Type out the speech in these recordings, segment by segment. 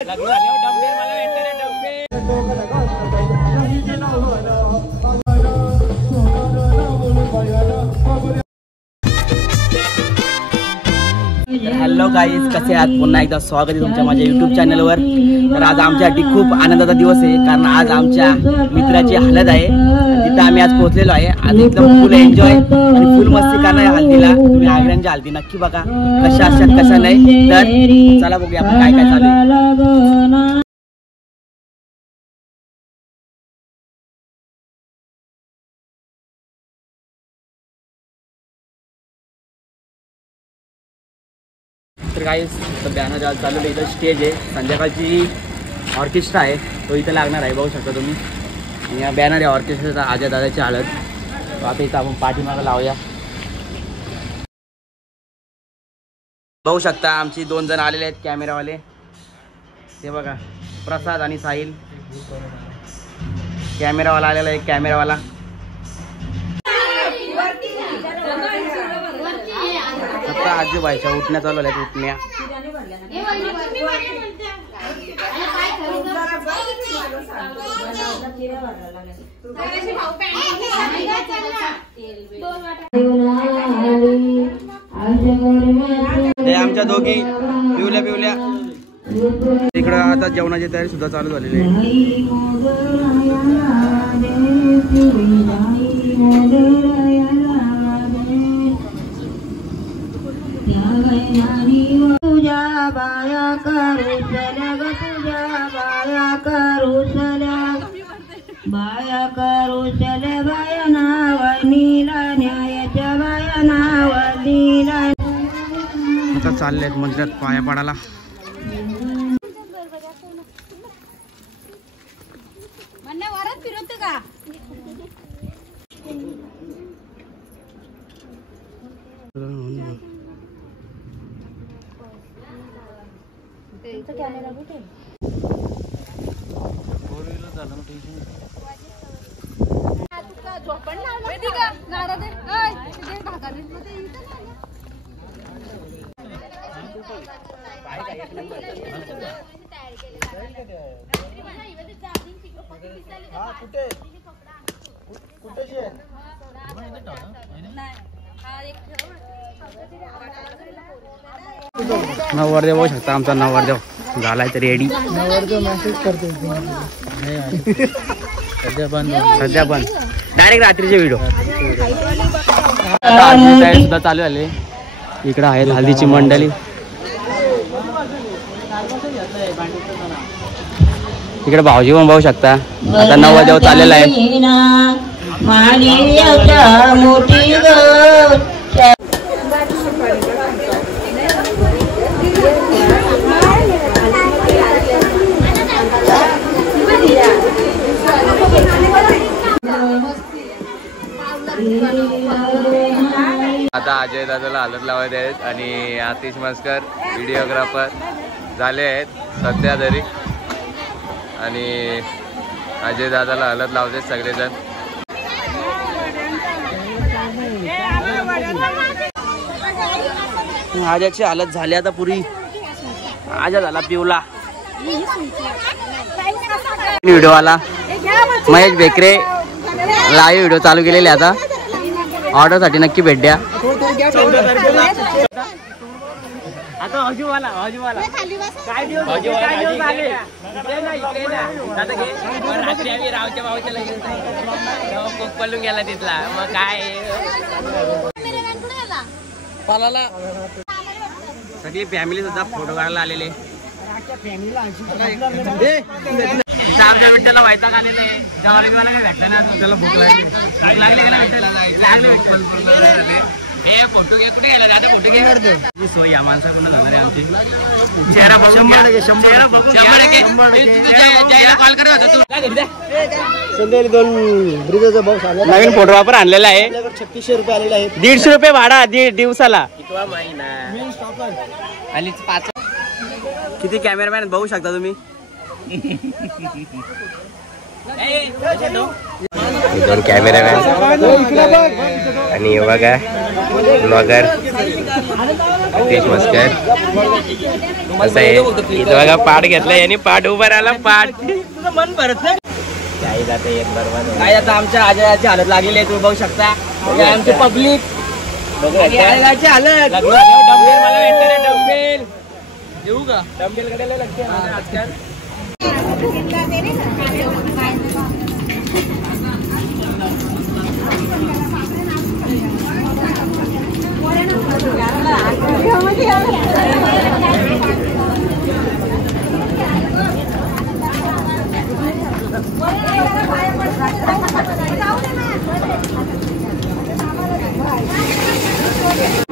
Hello guys, कसे आहात? पुन्हा एकदा स्वागत आहे तुमच्या माझ्या युट्यूब चॅनलवर। तर आज आमच्यासाठी खूप आनंदाचा दिवस आहे, कारण आज आमच्या मित्राची हळद आहे। तिथं आम्ही आज पोहोचलेलो आहे। आज एकदम फुल एन्जॉय आणि फुल मस्ती करणार आहे हल्दीला। तुम्ही आग्र्यांच्या हल्दी नक्की बघा कशा असतात कशा नाही। तर चला बघूया आपण काय काय चालू आहे। तर गाईस, तर बॅनर चालू आहे। इथं स्टेज आहे, संध्याकाळची ऑर्केस्ट्रा आहे, तो इथं लागणार आहे, बघू शकता तुम्ही। आणि या बॅनर आहे ऑर्केस्ट्राचा, अजय दादाची हळद। तो आता इथं आपण पाठीमागं लावूया। बघू शकता आमची 2 जण आलेले आहेत कॅमेरावाले, ते बघा, प्रसाद आणि साहिल। कॅमेरावाला आलेला आहे, कॅमेरावाला। आता आजूबाईच्या उठण्या चालू आहेत, उठण्या। आमच्या दोघी पिवल्या पिवल्या तिकडं आता जेवणाची तयारी सुद्धा चालू झालेली आहे। तुझ्या बाया करुसल्या ग, तुझ्या बाया करुसल्या, बाया करुसल्या, बाया नावानीला, न्यायाच्या बाया नावानीला। आता चाललेत मंदिरात पाया पडायला। कॅमेरा कुठे? नवरदेव बघू शकता, आमचा नवरदेव झालाय तर रेडी। नवरदेव मेसेज करते सध्या पण डायरेक्ट रात्रीचे व्हिडिओ सुद्धा चालू झाले। इकडं आहे हल्दीची मंडळी, इकडे भाऊजी पण बघू शकता। आता नवरदेव चाललेला आहे। आता अजय दादाला हळद लावत आहेत आणि आतिश मस्कर व्हिडिओग्राफर झाले आहेत सध्या तरी, आणि अजय दादाला हळद लावते सगळेजण। आजाची हालत झाली आता पुरी। आजा झाला पिवला। व्हिडिओ आला महेश बेकरे लाईव्ह व्हिडिओ चालू केलेले, आता ऑर्डर साठी नक्की भेट द्या। आता पळून गेला तिथला, मग काय सगळी फॅमिली सुद्धा फोटो काढायला आलेले। 4 मिनिटाला वैताग आलेले, जेवायला बिवायला काय भेटलं ना, त्याला भूक लागली हे फोटो घे, कुठे गेला दादा? फोटो घे करतो सोय या माणसाकडून जाणार आहे आमची। चेहरा बघून कॉल करत होता तू। नवीन फोटो वापर आणलेला आहे, 3600 रुपये आलेले आहेत। 150 रुपये भाडा दिवसाला। आणि 5 किती कॅमेरामॅन बघू शकता तुम्ही। दोन कॅमेरामॅन आणि हे बघा ब्लॉगर तेज मस्कर. असं आहे इथं बघा पाठ घेतला याने, पाठ उभा राहिला. पाठ तुझं मन भरत नाही काही जाते एक बरोबर. काय आता आमच्या आजयाची हालत लागलेली आहे, तुम्ही बघू शकता. आमची पब्लिक आजयाची हालत. डंबेल मला भेटतं रे, डंबेल देऊ का? डंबेल कडे लक्ष आहे आजकाल.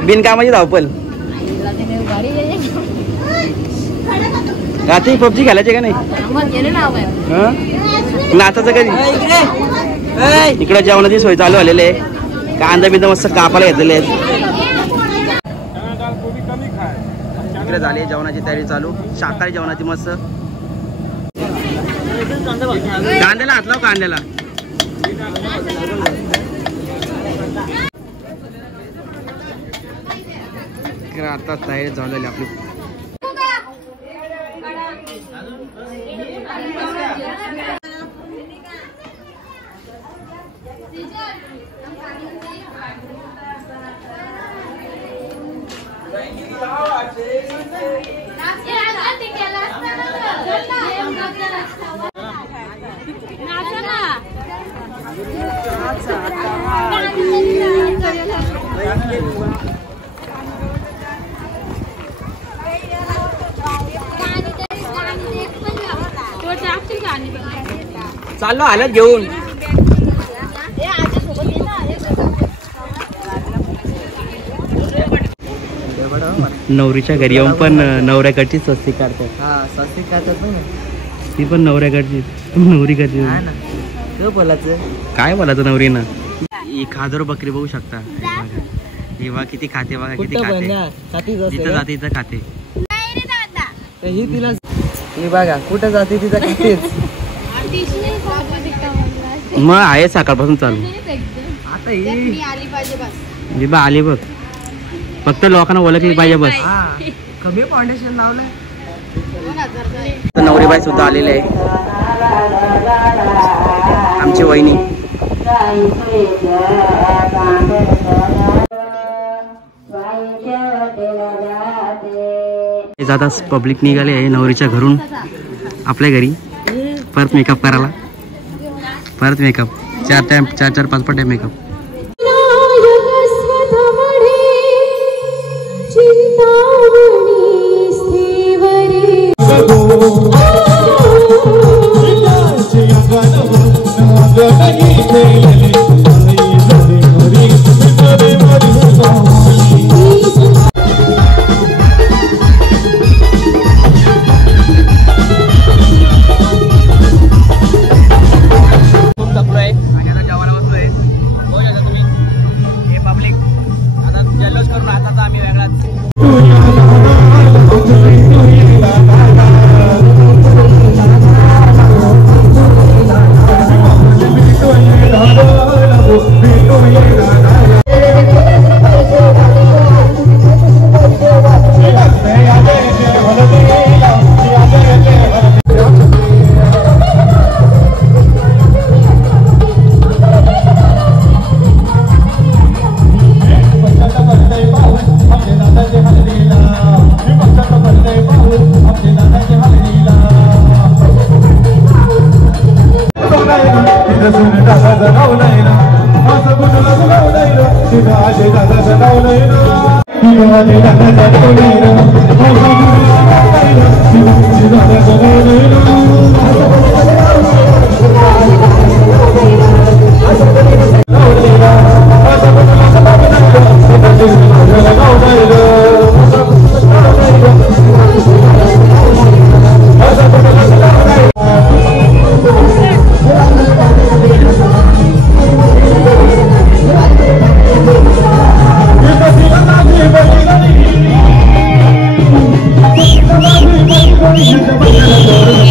बिनकामाची धावपल. रात्री पबजी खेळायचे का नाही? नाचायचं कधी? इकडे जेवणाची सोय चालू झालेली आहे. कांदा बिंदा मस्त कापायला घेतलेले आहेत. इकडे झाली जेवणाची तयारी चालू, शाकाहारी जेवणाची मस्त. कांद्याला हात लाव, कांद्याला. आता तयारी झालेली आपली. चाललो हालत घेऊन. नवरीच्या घरी येऊन पण नवऱ्याकडची सस्ती काढतात. हा सस्ती काढतात ना. ती पण नवऱ्याकडची, नवरीकडची. काय बोलायचं नवरीनं. ही खादर बकरी बघू शकता. ही बघा किती खाते, बघा किती खाते. जिथं जाते तिथं खाते. ही तिला ही बघा कुठं जाते तिथं खातेच. मग आहे सकाळपासून चालू. आता ही बा आली बघ, फक्त लोकांना ओळखली पाहिजे बस. कमी फाउंडेशन लावलंय. नवरीबाई सुद्धा आलेले आहे, आमची वहिनी. जाता पब्लिक निघाले आहे नवरीच्या घरून आपल्या घरी. परत मेकअप करायला, परत मेकअप. चार 5 टाइम मेकअप. Thank you.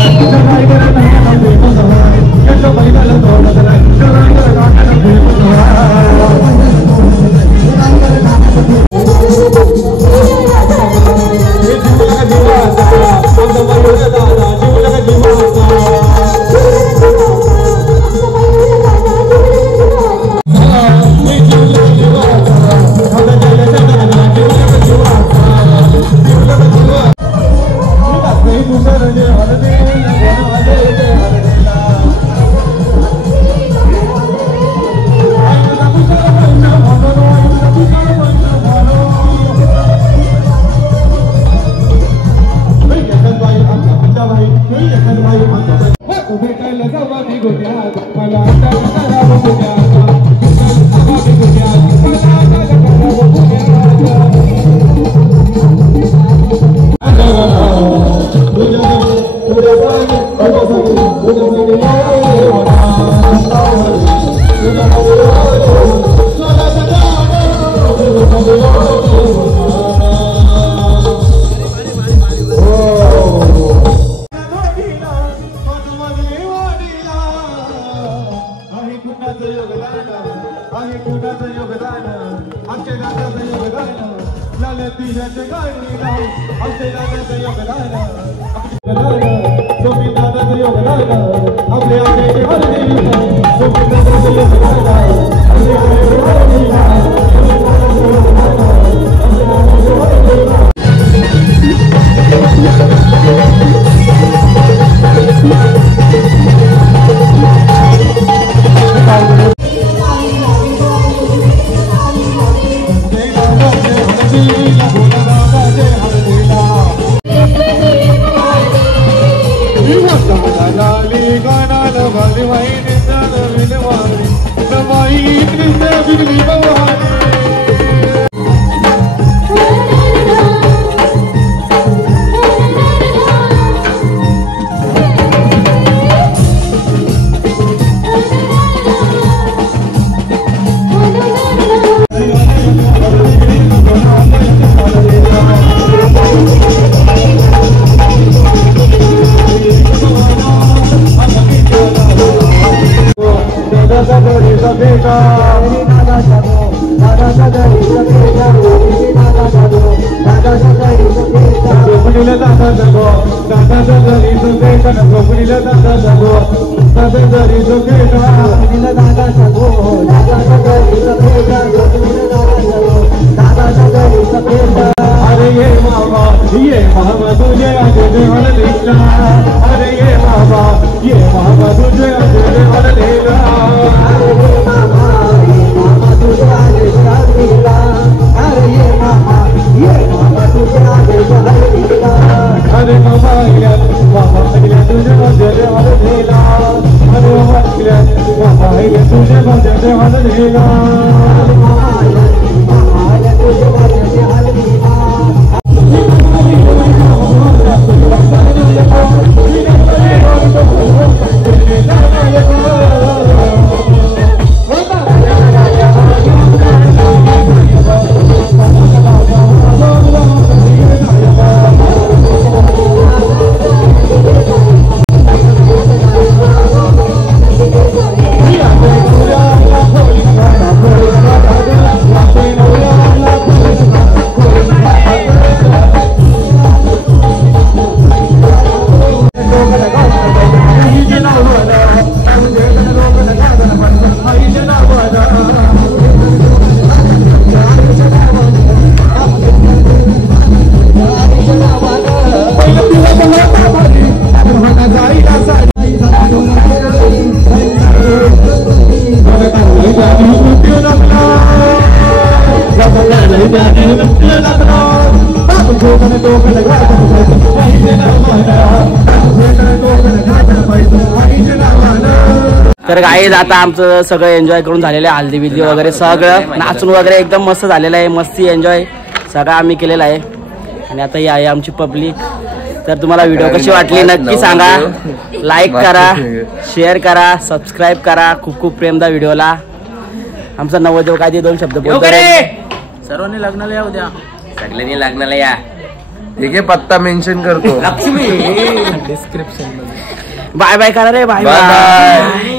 तर गाईज आता आमचं सगळं एन्जॉय करून झालेलं आहे, हल्दी बिल्दी वगैरे सगळं नाचून वगैरे एकदम मस्त झालेलं आहे, मस्ती एन्जॉय सगळं आम्ही केलेलं आहे. आणि आता ही आहे आमची पब्लिक. तर तुम्हाला व्हिडिओ कशी वाटली नक्की सांगा, लाईक करा, शेअर करा, सबस्क्राईब करा, खूप खूप प्रेम द्या व्हिडिओला. आमचा नवरदेव काय ते 2 शब्द बोलतो. सर्वांनी लग्नाला या उद्या, सगळ्यांनी लग्नाला या. ठीक आहे, पत्ता मेन्शन करतो लक्ष्मी डिस्क्रिप्शन मध्ये. बाय बाय करा रे, बाय बाय.